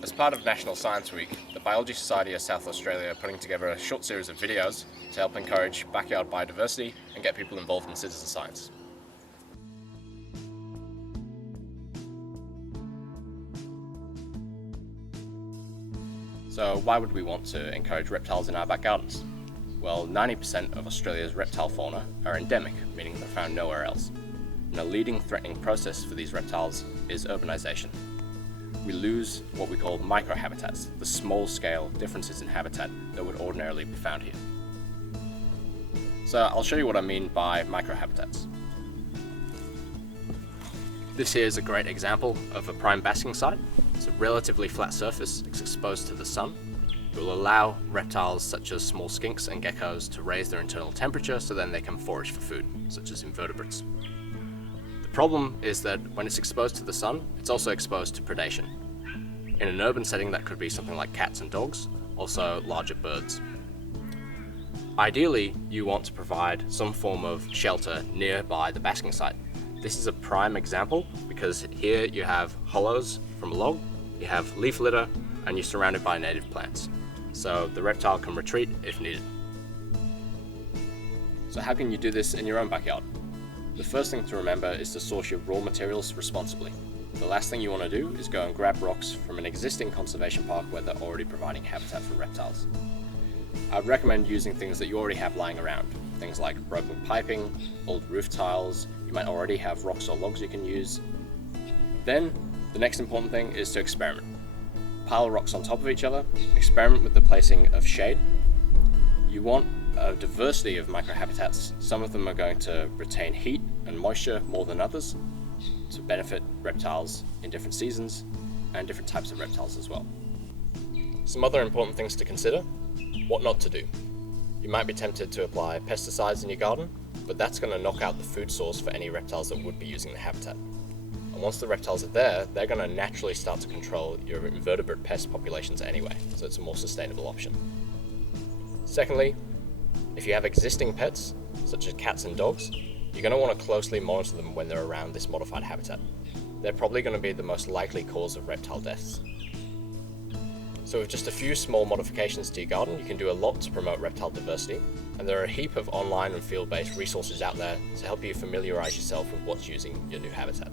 As part of National Science Week, the Biology Society of South Australia are putting together a short series of videos to help encourage backyard biodiversity and get people involved in citizen science. So why would we want to encourage reptiles in our back gardens? Well, 90% of Australia's reptile fauna are endemic, meaning they're found nowhere else. And a leading threatening process for these reptiles is urbanisation. We lose what we call microhabitats, the small-scale differences in habitat that would ordinarily be found here. So I'll show you what I mean by microhabitats. This here is a great example of a prime basking site. It's a relatively flat surface, it's exposed to the sun. It will allow reptiles such as small skinks and geckos to raise their internal temperature so then they can forage for food, such as invertebrates. The problem is that when it's exposed to the sun, it's also exposed to predation. In an urban setting, that could be something like cats and dogs, also larger birds. Ideally, you want to provide some form of shelter nearby the basking site. This is a prime example because here you have hollows from a log, you have leaf litter, and you're surrounded by native plants. So the reptile can retreat if needed. So how can you do this in your own backyard? The first thing to remember is to source your raw materials responsibly. The last thing you want to do is go and grab rocks from an existing conservation park where they're already providing habitat for reptiles. I'd recommend using things that you already have lying around. Things like broken piping, old roof tiles, you might already have rocks or logs you can use. Then, the next important thing is to experiment. Pile rocks on top of each other, experiment with the placing of shade. You want a diversity of microhabitats. Some of them are going to retain heat and moisture more than others to benefit reptiles in different seasons and different types of reptiles as well. Some other important things to consider: what not to do. You might be tempted to apply pesticides in your garden, but that's going to knock out the food source for any reptiles that would be using the habitat. And once the reptiles are there, they're going to naturally start to control your invertebrate pest populations anyway, so it's a more sustainable option. Secondly, if you have existing pets, such as cats and dogs, you're going to want to closely monitor them when they're around this modified habitat. They're probably going to be the most likely cause of reptile deaths. So with just a few small modifications to your garden, you can do a lot to promote reptile diversity, and there are a heap of online and field-based resources out there to help you familiarise yourself with what's using your new habitat.